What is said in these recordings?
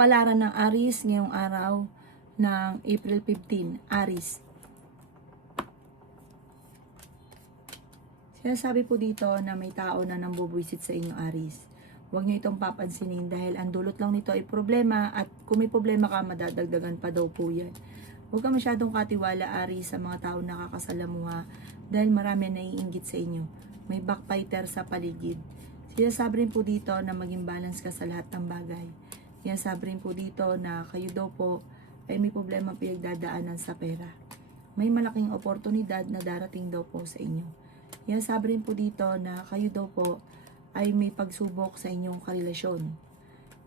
Kapalaran ng Aries ngayong araw ng April 15, Aries. Sinasabi po dito na may tao na nambubwisit sa inyo, Aries. Huwag nyo itong papansinin dahil ang dulot lang nito ay problema at kung may problema ka, madadagdagan pa daw po yan. Huwag ka masyadong katiwala, Aries, sa mga tao nakakasalamuha dahil marami na naiinggit sa inyo. May backbiter sa paligid. Sinasabi rin po dito na maging balance ka sa lahat ng bagay. Sinasabi rin po dito na kayo daw po ay may problema pinagdadaanan sa pera. May malaking oportunidad na darating daw po sa inyo. Sinasabi rin po dito na kayo daw po ay may pagsubok sa inyong karelasyon.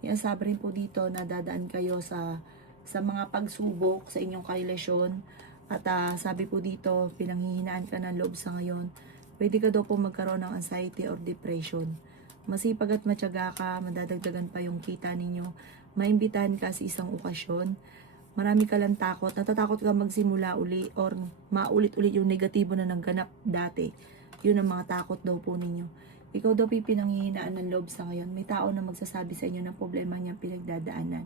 Sinasabi rin po dito na dadaan kayo sa mga pagsubok sa inyong karelasyon. At sabi po dito, pinanghihinaan ka ng loob sa ngayon. Pwede ka daw po magkaroon ng anxiety or depression. Masipag at matyaga ka, madadagdagan pa yung kita ninyo. Maimbitahan ka sa isang okasyon. Marami ka lang takot. Natatakot ka magsimula uli or maulit-ulit yung negatibo na nagganap dati. Yun ang mga takot daw po ninyo. Ikaw daw pinanghihinaan ng loob sa ngayon. May tao na magsasabi sa inyo ng problema niyang pinagdadaanan.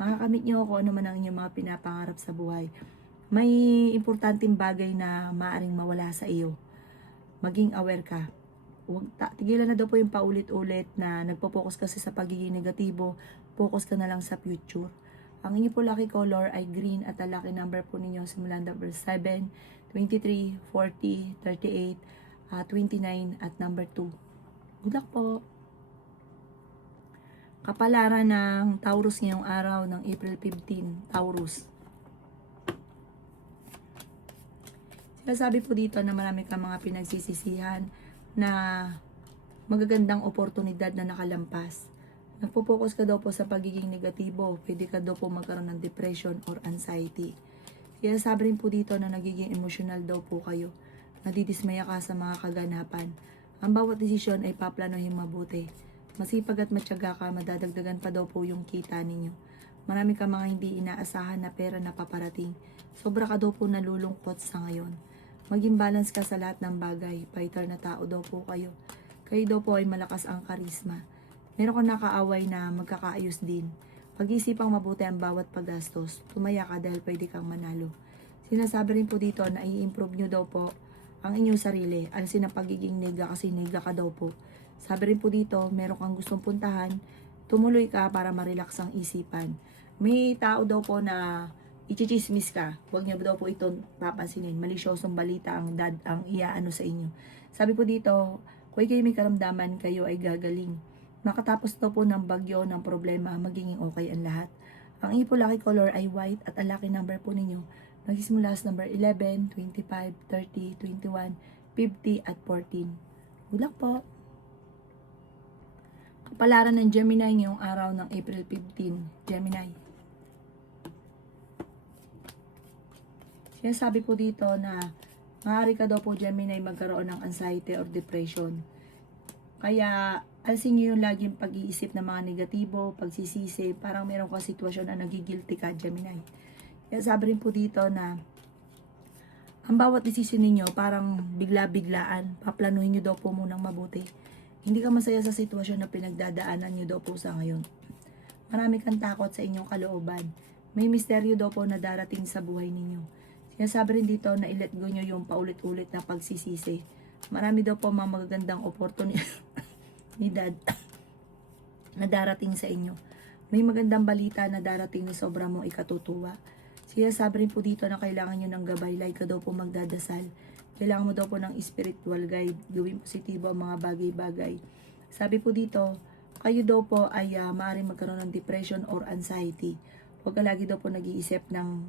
Makakamit niyo ako ano man ang inyong mga pinapangarap sa buhay. May importanteng bagay na maaring mawala sa iyo. Maging aware ka. Tigilan na daw po yung paulit-ulit na nagpo-focus kasi sa pagiging negatibo. Focus ka na lang sa future. Ang inyo po lucky color ay green at ang lucky number po ninyo simulan number 7, 23, 40, 38, 29 at number 2. Good luck po. Kapalaran ng Taurus ngayong araw ng April 15, Taurus. Sinasabi po dito na marami kang mga pinagsisisihan na magagandang oportunidad na nakalampas. Nagpo-focus ka daw po sa pagiging negatibo. Pwede ka daw po magkaroon ng depression or anxiety. Sinasabi rin po dito na nagiging emotional daw po kayo. Nadidismaya ka sa mga kaganapan. Ang bawat desisyon ay paplanohin mabuti. Masipag at matyaga ka, madadagdagan pa daw po yung kita ninyo. Marami ka mga hindi inaasahan na pera na paparating. Sobra ka daw po nalulungkot sa ngayon. Maging balance ka sa lahat ng bagay. Fighter na tao daw po kayo. Kayo daw po ay malakas ang karisma. Meron kang nakaaway na magkakaayos din. Pag-isipang mabuti ang bawat paggastos. Tumaya ka dahil pwede kang manalo. Sinasabi rin po dito na i-improve nyo daw po ang inyong sarili. Alisin ang pagiging nega kasi nega ka daw po. Sabi rin po dito, meron kang gustong puntahan. Tumuloy ka para ma-relax ang isipan. May tao daw po na ichichismis ka, huwag niyo daw po ito papansinin. Malisyosong balita ang iaano sa inyo. Sabi po dito, kung kayo may karamdaman, kayo ay gagaling. Makatapos daw po ng bagyo, ng problema, magiging okay ang lahat. Ang inyo po lucky color ay white at ang lucky number po ninyo nagsisimula sa number 11, 25, 30, 21, 50 at 14. Good luck po! Kapalaran ng Gemini ngayong araw ng April 15, Gemini. Sinasabi po dito na maaari ka daw po Gemini magkaroon ng anxiety or depression. Kaya alisin nyo yung laging pag-iisip ng mga negatibo, pagsisisi, parang meron ka sitwasyon na nagigilty ka Gemini. Kaya sabi rin po dito na ang bawat desisyon ninyo parang bigla-biglaan, paplanuhin nyo daw po munang mabuti. Hindi ka masaya sa sitwasyon na pinagdadaanan nyo daw po sa ngayon. Marami kang takot sa inyong kalooban. May misteryo daw po na darating sa buhay ninyo. Sinasabi rin dito na i-let go nyo yung paulit-ulit na pagsisisi. Marami daw po mga magagandang oportunidad na darating sa inyo. May magandang balita na darating na sobra mong ikatutuwa. Sinasabi rin po dito na kailangan nyo ng gabay, like ka daw po magdadasal. Kailangan mo daw po ng spiritual guide, gawing positibo ang mga bagay-bagay. Sabi po dito, kayo daw po ay maaaring magkaroon ng depression or anxiety. Huwag ka lagi daw po nag-iisip ng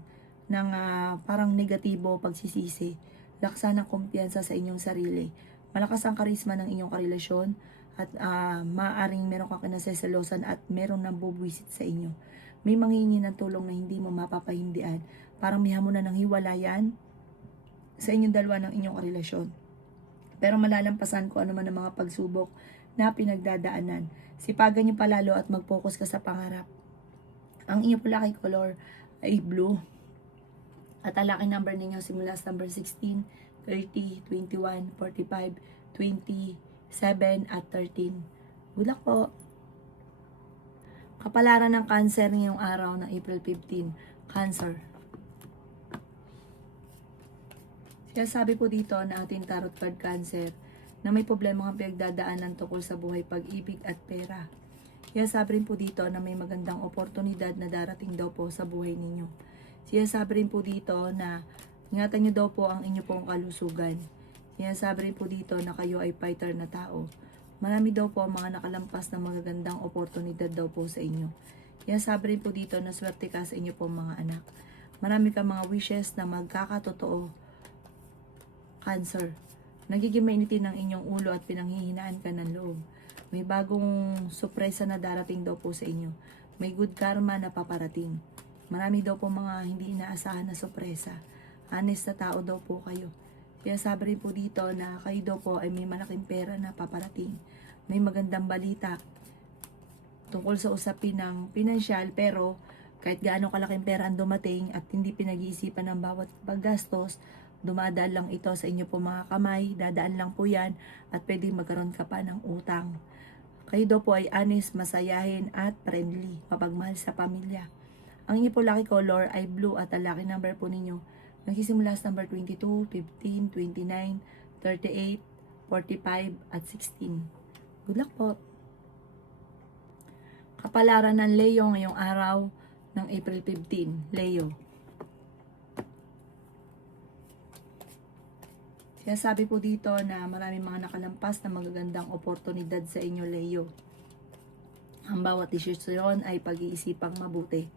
parang negatibo, pagsisisi. Laksan ng kumpiyansa sa inyong sarili. Malakas ang karisma ng inyong karelasyon at maaaring meron kang kinaseselosan at meron nang bubwisit sa inyo. May manghingi ng tulong na hindi mo mapapahindian. Parang may hamunan ng hiwalayan sa inyong dalawa ng inyong karelasyon. Pero malalampasan ko ano man ang mga pagsubok na pinagdadaanan. Sipagan niyo palalo at mag-focus ka sa pangarap. Ang inyong lucky color ay blue. At ang lucky number ninyo simula sa number 16, 30, 21, 45, 27 at 13. Good luck po! Kapalaran ng Cancer ngayong araw ng April 15. Cancer. Kaya sabi po dito na ating tarot card Cancer na may problema kang pinagdadaanan tungkol sa buhay, pag-ibig at pera. Kaya sabi rin po dito na may magandang oportunidad na darating daw po sa buhay ninyo. Kaya sabi rin po dito na ingatan nyo daw po ang inyo pong kalusugan. Kaya sabi rin po dito na kayo ay fighter na tao. Marami daw po ang mga nakalampas na magagandang oportunidad daw po sa inyo. Kaya sabi rin po dito na swerte ka sa inyo pong mga anak. Marami ka mga wishes na magkakatotoo. Cancer. Nagiging mainitin ang inyong ulo at pinanghihinaan ka ng loob. May bagong sorpresa na darating daw po sa inyo. May good karma na paparating. Marami daw po mga hindi inaasahan na sorpresa. Honest na tao daw po kayo. Kaya sabi rin po dito na kayo daw po ay may malaking pera na paparating. May magandang balita tungkol sa usapin ng pinansyal, pero kahit gaano kalaking pera ang dumating at hindi pinag-iisipan ng bawat paggastos, dumadaan lang ito sa inyo po mga kamay, dadaan lang po yan at pwedeng magkaroon ka pa ng utang. Kayo daw po ay honest, masayahin at friendly, mapagmahal sa pamilya. Ang inyo po lucky color ay blue at ang lucky number po ninyo nagsisimula sa number 22, 15, 29, 38, 45 at 16. Good luck po! Kapalaran ng Leo ngayong araw ng April 15. Leo. Kaya sabi po dito na maraming mga nakalampas na magagandang oportunidad sa inyo, Leo. Ang bawat desisyon ay pag-iisipang mabuti.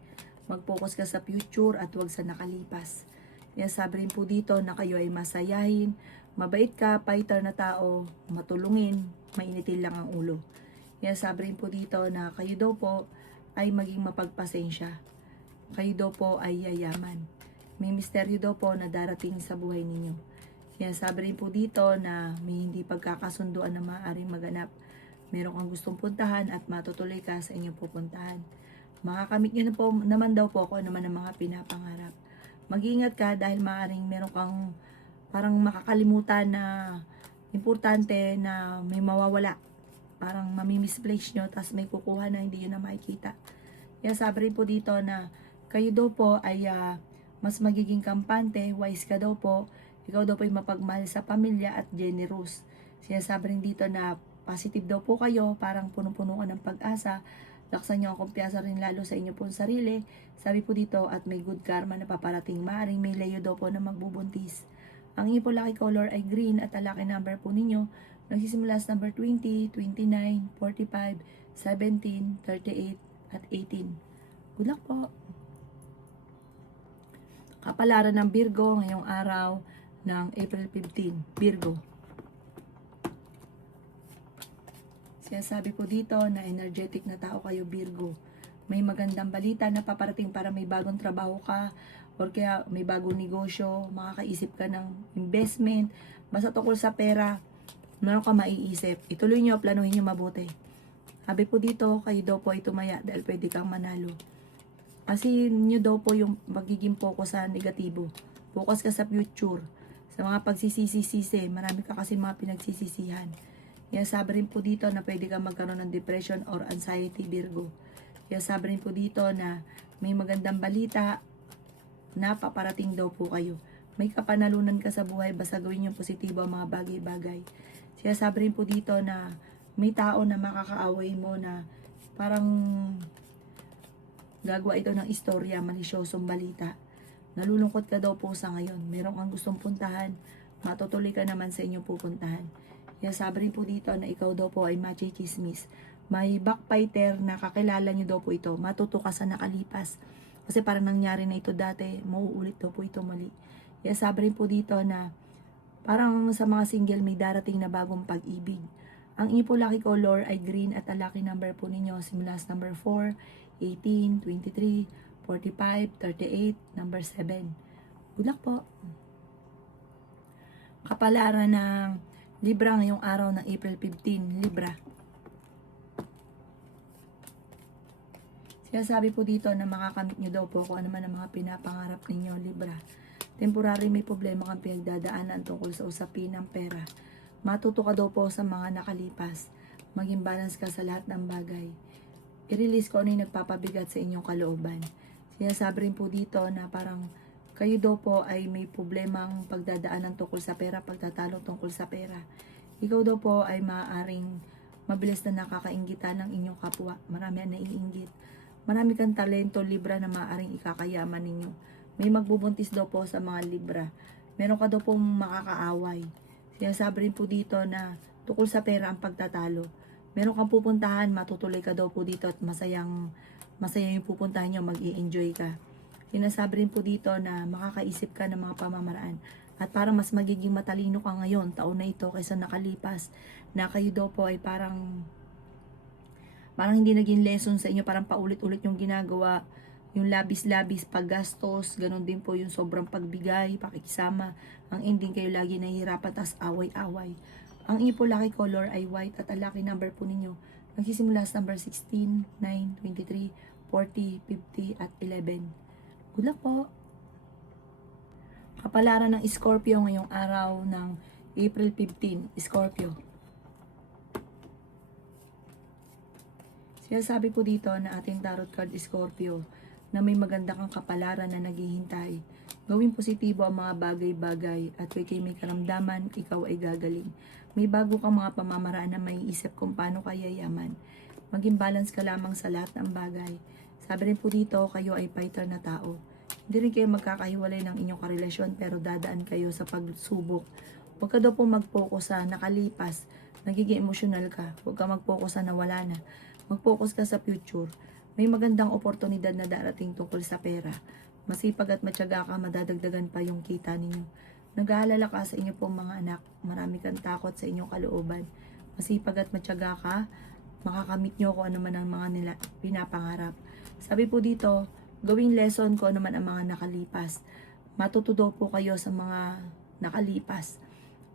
Mag-focus ka sa future at huwag sa nakalipas. Kaya sabi rin po dito na kayo ay masayahin, mabait ka, fighter na tao, matulungin, mainitin lang ang ulo. Kaya sabi rin po dito na kayo daw po ay maging mapagpasensya. Kayo daw po ay yayaman. May misteryo daw po na darating sa buhay ninyo. Kaya sabi rin po dito na may hindi pagkakasunduan na maaaring maganap. Meron kang gustong puntahan at matutuloy ka sa inyong pupuntahan. Makakamit nyo na po, naman daw po kung ano man ang mga pinapangarap. Mag-iingat ka dahil maaaring meron kang parang makakalimutan na importante na may mawawala. Parang mamimisplace nyo, tapos may kukuha na hindi yun na makikita. Kaya sabi rin po dito na kayo daw po ay mas magiging kampante, wise ka daw po, ikaw daw po ay mapagmahal sa pamilya at generous. Sinasabi rin dito na positive daw po kayo, parang punong-puno ka ng pag-asa, laksan nyo ang kumpiyansa rin lalo sa inyo pong sarili. Sabi po dito at may good karma na paparating. Maaring may Leo daw po na magbubuntis. Ang inyo po lucky color ay green at ang lucky number po ninyo nagsisimula sa number 20, 29, 45, 17, 38 at 18. Good luck po! Kapalaran ng Virgo ngayong araw ng April 15. Virgo. Sabi po dito na energetic na tao kayo, Virgo. May magandang balita na paparating para may bagong trabaho ka or kaya may bagong negosyo, makakaisip ka ng investment, basta tungkol sa pera, meron ka maiisip. Ituloy nyo, planuhin nyo mabuti. Sabi po dito, kayo daw po ay tumaya dahil pwede kang manalo. Kasi nyo daw po yung magiging focus sa negatibo. Focus ka sa future. Sa mga pagsisisi-sisi, marami ka kasi mga pinagsisisihan. Kaya sabi rin po dito na pwede kang magkaroon ng depression or anxiety, Virgo. Kaya sabi rin po dito na may magandang balita na paparating daw po kayo. May kapanalunan ka sa buhay, basta gawin yung positibo ang mga bagay-bagay. Kaya sabi rin po dito na may tao na makakaaway mo na parang gagawa ito ng istorya, malisyosong balita. Nalulungkot ka daw po sa ngayon. Meron kang gustong puntahan, matutuloy ka naman sa inyong pupuntahan. Kaya sabi rin po dito na ikaw daw po ay machichismis. May backbiter na kakilala nyo daw po ito. Matuto ka sa nakalipas. Kasi parang nangyari na ito dati, mauulit daw po ito muli. Kaya sabi rin po dito na parang sa mga single may darating na bagong pag-ibig. Ang inyo po lucky color ay green at ang lucky number po ninyo simula sa number 4, 18, 23, 45, 38, number 7. Good luck po! Kapalaran ng Libra ngayong araw ng April 15, Libra. Sabi po dito na makakamit nyo daw po kung ano man ang mga pinapangarap ninyo, Libra. Temporary may problema kang pinagdadaanan tungkol sa usapin ng pera. Matuto ka daw po sa mga nakalipas. Maging balance ka sa lahat ng bagay. i-release ko ano yung nagpapabigat sa inyong kalooban. Sinasabi rin po dito na parang kayo daw po ay may problemang pagdadaanan tungkol sa pera, pagtatalo tungkol sa pera. Ikaw daw po ay maaaring mabilis na nakakainggitan ng inyong kapwa. Marami ang naiinggit. Marami kang talento, Libra, na maaaring ikakayaman ninyo. May magbubuntis daw po sa mga Libra. Meron ka daw pong makakaaway. Sinasabi rin po dito na tungkol sa pera ang pagtatalo. Meron kang pupuntahan, matutuloy ka daw po dito at masaya yung pupuntahan nyo, mag-i-enjoy ka. Sinasabi rin po dito na makakaisip ka ng mga pamamaraan at parang mas magiging matalino ka ngayon, taon na ito, kaysa nakalipas, na kayo daw po ay parang hindi naging lesson sa inyo, parang paulit-ulit yung ginagawa, yung labis-labis paggastos, ganun din po yung sobrang pagbigay, pakikisama, ang ending kayo lagi nahihirapan, tas away-away. Ang inyo po lucky color ay white at ang lucky number po ninyo nagsisimula sa number 16, 9, 23, 40, 50 at 11. Good luck po! Kapalaran ng Scorpio ngayong araw ng April 15, Scorpio. Sinasabi po dito na ating tarot card Scorpio na may maganda kang kapalaran na naghihintay. Gawing positibo ang mga bagay-bagay at kung may karamdaman, ikaw ay gagaling. May bago kang mga pamamaraan na may isip kung paano kaya yaman. Maging balance ka lamang sa lahat ng bagay. Sabi rin po dito, kayo ay fighter na tao. Hindi rin kayo magkakahiwalay ng inyong karelasyon pero dadaan kayo sa pagsubok. Huwag ka daw po mag-focus sa nakalipas, nagiging emosyonal ka. Huwag ka mag-focus sa nawala na. Mag-focus ka sa future. May magandang oportunidad na darating tungkol sa pera. Masipag at matyaga ka, madadagdagan pa yung kita ninyo. Nag-aalala ka sa inyo pong mga anak. Marami kang takot sa inyong kalooban. Masipag at matyaga ka, makakamit nyo kung ano man ang mga nila pinapangarap. Sabi po dito, gawing lesson ko ano man ang mga nakalipas. Matututo po kayo sa mga nakalipas.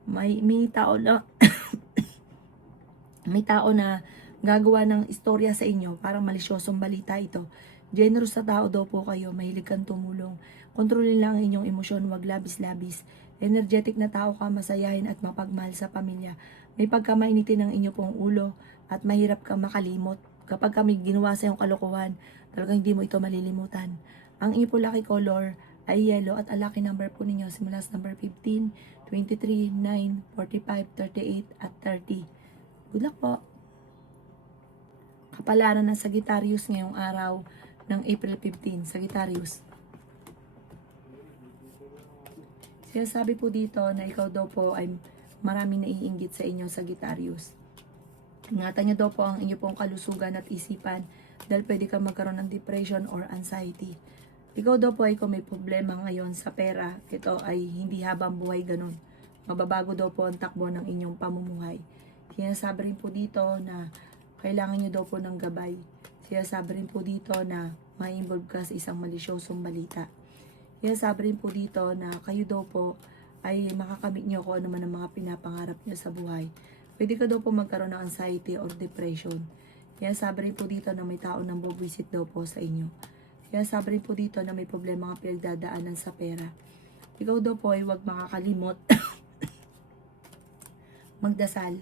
May tao na may tao na gagawa ng istorya sa inyo, parang malisyosong balita ito. Generous sa tao daw po kayo, mahilig kang tumulong. Kontrolin lang ang inyong emosyon, wag labis-labis. Energetic na tao ka, masayahin at mapagmahal sa pamilya. May pagkamainitin ng inyo pong ulo at mahirap kang makalimot. Kapag kami ginawa sa iyong kalokohan, talagang hindi mo ito malilimutan. Ang inyo po lucky color ay yellow at ang lucky number po ninyo simula sa number 15, 23, 9, 45, 38 at 30. Good luck po! Kapalaran ng Sagittarius ngayong araw ng April 15, Sagittarius. Sinasabi po dito na ikaw daw po ay maraming naiinggit sa inyo, Sagittarius. Ingatan nyo daw po ang inyo pong kalusugan at isipan dahil pwede kang magkaroon ng depression or anxiety. Ikaw daw po ay kung may problema ngayon sa pera, ito ay hindi habang buhay ganun. Mababago daw po ang takbo ng inyong pamumuhay. Sinasabi rin po dito na kailangan nyo daw po ng gabay. Sinasabi rin po dito na ma-involve ka sa isang malisyosong balita. Sinasabi rin po dito na kayo daw po ay makakamit nyo kung ano man ang mga pinapangarap nyo sa buhay. Pwede ka daw po magkaroon ng anxiety or depression. Sinasabi rin po dito na may tao nang buwisit daw po sa inyo. Sinasabi rin po dito na may problema ang pinagdadaanan sa pera. Ikaw daw po ay huwag makakalimot magdasal.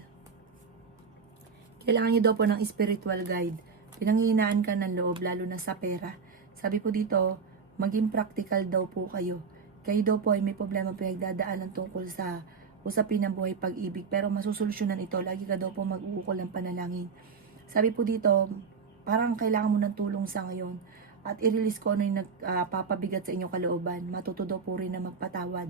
Kailangan nyo daw po ng spiritual guide. Pinanghihinaan ka ng loob, lalo na sa pera. Sabi po dito, maging practical daw po kayo. Kayo daw po ay may problema pinagdadaanan tungkol sa usapin ng buhay pag-ibig. Pero masusolusyonan ito, lagi ka daw po mag-uukol ng panalangin. Sabi po dito, parang kailangan mo ng tulong sa ngayon. At i-release ko ano yung nagpapabigat sa inyong kalooban. Matuto daw po rin na magpatawad.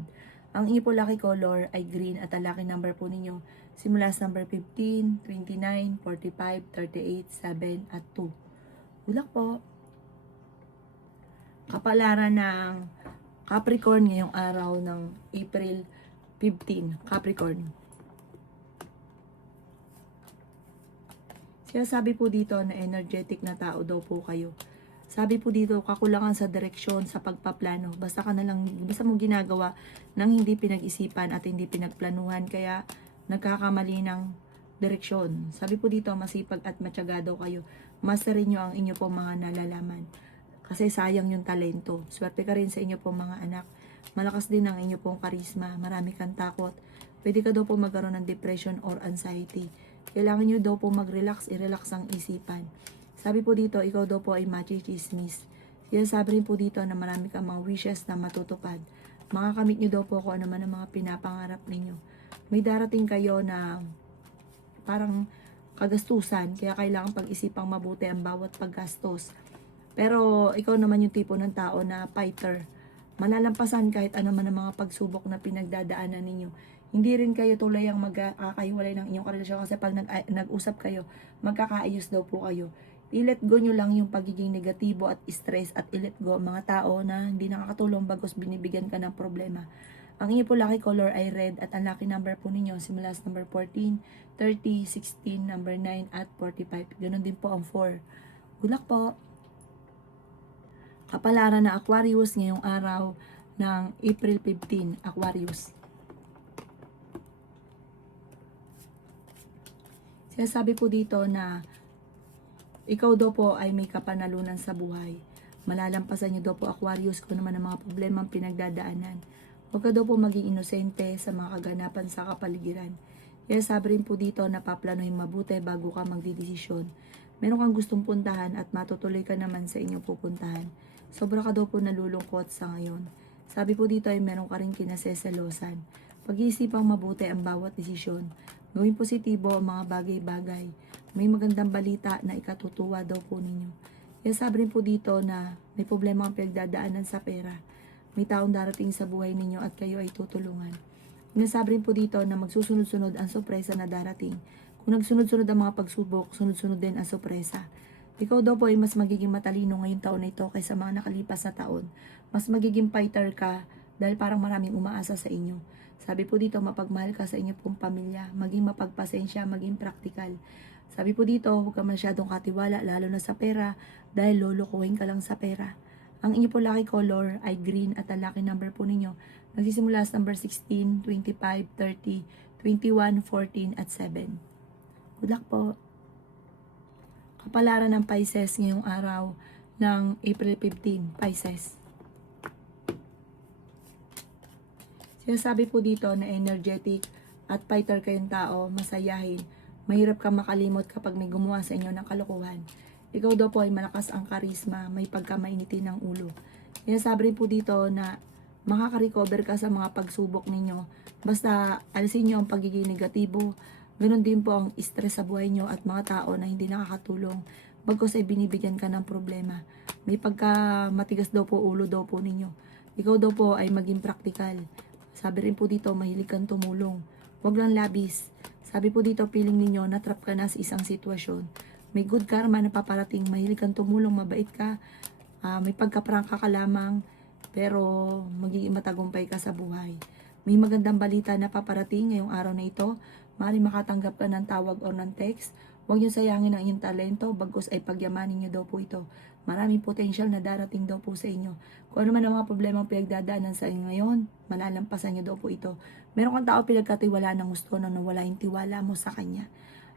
Ang inyo po lucky color ay green at ang lucky number po ninyo simula sa number 15, 29, 45, 38, 7 at 2. Good luck po! Kapalaran ng Capricorn ngayong araw ng April 15, Capricorn. Sinasabi po dito na energetic na tao daw po kayo. Sabi po dito, kakulangan sa direksyon, sa pagpaplano. Basta mo ginagawa nang hindi pinag-isipan at hindi pinagplanuhan, kaya nagkakamali ng direksyon. Sabi po dito, masipag at matyaga daw kayo. Masterin nyo ang inyo pong mga nalalaman. Kasi sayang yung talento. Swerte ka rin sa inyo pong mga anak. Malakas din ang inyo pong karisma. Marami kang takot. Pwede ka daw po magkaroon ng depression or anxiety. Kailangan nyo daw po mag-relax, i-relax ang isipan. Sabi po dito, ikaw daw po ay machismis. Sinasabi rin po dito na marami kang mga wishes na matutupad. Makakamit nyo daw po kung ano man ang mga pinapangarap ninyo. May darating kayo na parang kagastusan, kaya kailangan pag-isipang mabuti ang bawat paggastos. Pero ikaw naman yung tipo ng tao na fighter. Malalampasan kahit ano man ang mga pagsubok na pinagdadaanan ninyo. Hindi rin kayo tulay ang magkakahiwalay ng inyong karelasyon kasi pag nag-usap kayo, magkakaayos daw po kayo. I-let go nyo lang yung pagiging negatibo at stress at i-let go ang mga tao na hindi nakakatulong bagos binibigyan ka ng problema. Ang inyo po lucky color ay red at ang lucky number po ninyo simula sa number 14, 30, 16, number 9 at 45. Ganun din po ang 4. Good luck po! Kapalaran na Aquarius ngayong araw ng April 15, Aquarius. Sinasabi po dito na ikaw daw po ay may kapanalunan sa buhay. Malalampasan niyo daw po Aquarius kung naman ang mga problema ang pinagdadaanan. Huwag ka daw po maging inosente sa mga kaganapan sa kapaligiran. Kaya sabi rin po dito na paplanuhin mabuti bago ka magdidesisyon. Meron kang gustong puntahan at matutuloy ka naman sa inyong pupuntahan. Sobra ka daw po nalulungkot sa ngayon. Sabi po dito ay meron ka rin kinaseselosan. Pag-iisipang mabuti ang bawat desisyon. Gawing positibo ang mga bagay-bagay. May magandang balita na ikatutuwa daw po ninyo. Kaya sabi rin po dito na may problema ang pinagdadaanan sa pera. May taong darating sa buhay ninyo at kayo ay tutulungan. Sinasabi rin po dito na magsusunod-sunod ang sorpresa na darating. Kung nagsunod-sunod ang mga pagsubok, sunod-sunod din ang sorpresa. Ikaw daw po ay mas magiging matalino ngayong taon na ito kaysa mga nakalipas na taon. Mas magiging fighter ka dahil parang maraming umaasa sa inyo. Sabi po dito, mapagmahal ka sa inyo pong pamilya, maging mapagpasensya, maging praktikal. Sabi po dito, huwag ka masyadong katiwala, lalo na sa pera, dahil lolokohin ka lang sa pera. Ang inyo po lucky color ay green at ang lucky number po ninyo nagsisimula sa number 16, 25, 30, 21, 14 at 7. Good luck po! Kapalaran ng Pisces ngayong araw ng April 15, Pisces. Sinasabi po dito na energetic at fighter kayong tao, masayahin. Mahirap kang makalimot kapag may gumawa sa inyo ng kalokohan. Ikaw daw po ay malakas ang karisma, may pagkamainitin ng ulo. Sinasabi rin po dito na makaka-recover ka sa mga pagsubok ninyo. Basta alisin nyo ang pagiging negatibo. Ganon din po ang stress sa buhay nyo at mga tao na hindi nakakatulong. Bagkus ay binibigyan ka ng problema. May pagka matigas daw po ulo daw po ninyo. Ikaw daw po ay maging praktikal. Sabi rin po dito, mahilig kang tumulong. Huwag lang labis. Sabi po dito, feeling ninyo, natrap ka na sa isang sitwasyon. May good karma na paparating, mahilig kang tumulong, mabait ka, may pagkaprangka ka lamang, pero magiging matagumpay ka sa buhay. May magandang balita na paparating ngayong araw na ito. Maaaring makatanggap ka ng tawag o ng text. Huwag niyo sayangin ang inyong talento, bagkus ay pagyamanin niyo daw po ito. Maraming potential na darating daw po sa inyo. Kung ano man ang mga problema ang pinagdadaanan sa inyo ngayon, malalampasan niyo daw po ito. Meron kang tao pinagkatiwalaan ng gusto na nawala yung tiwala mo sa kanya.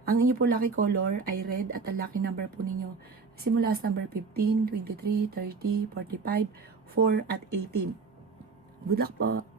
Ang inyo po lucky color ay red at ang lucky number po ninyo simula sa number 15, 23, 30, 45, 4 at 18. Good luck po!